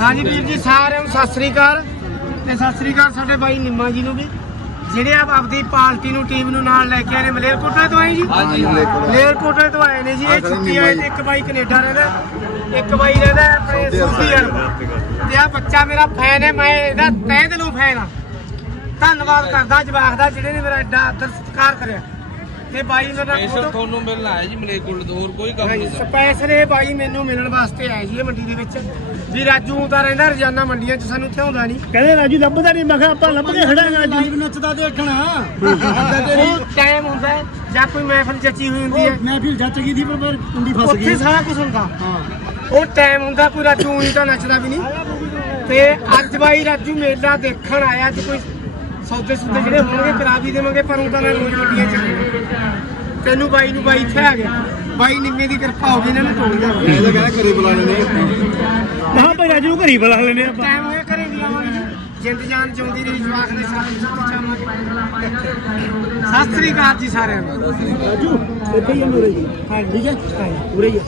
ਹਾਂਜੀ ਵੀਰ ਜੀ ਸਾਰਿਆਂ ਨੂੰ ਸਤਿ ਸ੍ਰੀ ਅਕਾਲ। ਤੇ ਸਤਿ ਸ੍ਰੀ ਅਕਾਲ ਸਾਡੇ ਬਾਈ ਨਿੰਮਾ ਜੀ ਨੂੰ ਵੀ। ਜਿਹੜੇ ਆਪ ਆਪਦੀ ਪਾਰਟੀ ਨੂੰ ਟੀਮ ਨੂੰ ਨਾਲ ਲੈ ਕੇ ਆਏ ਨੇ ਮਲੇਰਕੋਟਲਾ ਤੋਂ ਆਏ ਜੀ? ਹਾਂਜੀ ਮਲੇਰਕੋਟਲੇ। ਤੋਂ ਆਏ ਨੇ ਜੀ। ਇਹ ਛੁੱਟੀ ਆਏ ਤੇ ਇੱਕ ਬਾਈ ਕੈਨੇਡਾ ਰਹਿੰਦਾ ਇੱਕ ਬਾਈ ਰਹਿੰਦਾ ਆਪਣੇ ਸਾਊਦੀ ਅਰਬ ਤੇ ਆ ਬੱਚਾ ਮੇਰਾ ਫੈਨ ਹੈ ਮੈਂ ਇਹਦਾ ਤਹਿ ਦਿਲੋਂ ਫੈਨ ਆ ਧੰਨਵਾਦ ਕਰਦਾ ਜਵਾਕ ਦਾ ਜਿਹੜੇ ਨੇ ਮੇਰਾ ਐਡਾ ਆਦਰ ਸਤਿਕਾਰ ਕਰਿਆ। ਤੇ ਬਾਈ ਮੇਰਾ ਸਪੈਸ਼ਲ ਫੋਟੋ ਤੁਹਾਨੂੰ ਮਿਲਣ ਆਇਆ ਜੀ ਮਲੇਕੁਲ ਤੋਂ ਹੋਰ ਕੋਈ ਕੰਮ ਨਹੀਂ ਸਰ ਸਪੈਸ਼ਲ ਇਹ ਬਾਈ ਮੈਨੂੰ ਮਿਲਣ ਵਾਸਤੇ ਆਏ ਜੀ ਇਹ ਮੰਡੀ ਦੇ ਵਿੱਚ। ਵੀ ਰਾਜੂ ਤਾਂ ਰਹਿੰਦਾ ਰੋਜ਼ਾਨਾ ਮੰਡੀਆਂ 'ਚ ਸਾਨੂੰ ਇੱਥੇ ਆਉਂਦਾ ਨਹੀਂ। ਕਹਿੰਦੇ ਰਾਜੂ ਲੱਭਦਾ ਨਹੀਂ ਮੈਂ ਕਿਹਾ ਆਪਾਂ ਲੱਭ ਕੇ ਖੜਾਂਗੇ ਰਾਜੂ। ਲਾਈਵ ਨੱਚਦਾ ਦੇਖਣਾ। ਉਹ ਟਾਈਮ ਹੁੰਦਾ। ਹੈ, ਜਾਂ ਕੋਈ ਮਹਿਫਲ ਜੱਚੀ ਹੋਈ ਹੁੰਦੀ ਹੈ। ਮੈਂ ਫਿਰ ਜੱਚ ਗਈ ਦੀ ਪਰ ਪਰ ਕੁੰਡੀ ਫਸ ਉੱਥੇ ਗਈ ਸਾਰਾ ਕੁਝ ਹੁੰਦਾ। ਉਹ ਟਾਈਮ ਹੁੰਦਾ ਕੋਈ ਰਾਜੂ ਉਹੀ ਤਾਂ ਨੱਚਦਾ ਵੀ ਨਹੀਂ। ਤੇ ਅੱਜ ਬਾਈ ਰਾਜੂ ਮੇਲਾ ਦੇਖਣ ਆਇਆ ਅੱਜ ਕੋਈ ਸੌਦੇ ਸੁੱਦੇ ਜਿਹੜੇ ਹੋਣਗੇ ਕਰਾ ਵੀ ਦੇਵਾਂਗੇ ਪਰ ਉਹ ਤਾਂ ਮੈਂ ਰੋਜ਼ ਮੰਡੀਆਂ ਚ ਤੈਨੂੰ ਬਾਈ ਨੂੰ ਬਾਈ ਇੱਥੇ ਆ ਗਿਆ ਬਾਈ ਨਿੰਮੇ ਦੀ ਕਿਰਪਾ ਹੋ ਗਈ ਇਹਨਾਂ ਨੂੰ ਤੋੜ ਗਿਆ ਇਹ ਤਾਂ ਕਹਿੰਦਾ ਘਰੇ ਬੁਲਾ ਲੈਣੇ ਮਹਾਂ ਭਾਈ ਰਾਜੂ ਨੂੰ ਘਰੀ ਬੁਲਾ ਲੈਨੇ ਆਪਾਂ। ਟਾਈਮ ਹੋਇਆ ਘਰੇ ਵੀ ਆਵਾਂਗੇ। ਜਿੰਦ ਜਾਨ ਜਿਉਂਦੀ ਰਹੀ ਜਵਾਕ ਦੇ ਸਾਥ ਸੁੱਤੀ ਚਾਵਾਂਗੇ ਸਤਿ ਸ੍ਰੀ ਅਕਾਲ ਜੀ ਸਾਰਿਆਂ ਨੂੰ। ਰਾਜੂ ਇੱਥੇ ਹੀ ਆ ਮੇਰੇ ਜੀ। ਹਾਂ ਠੀਕ ਹੈ? ਪੂਰੇ ਹੀ ਆ।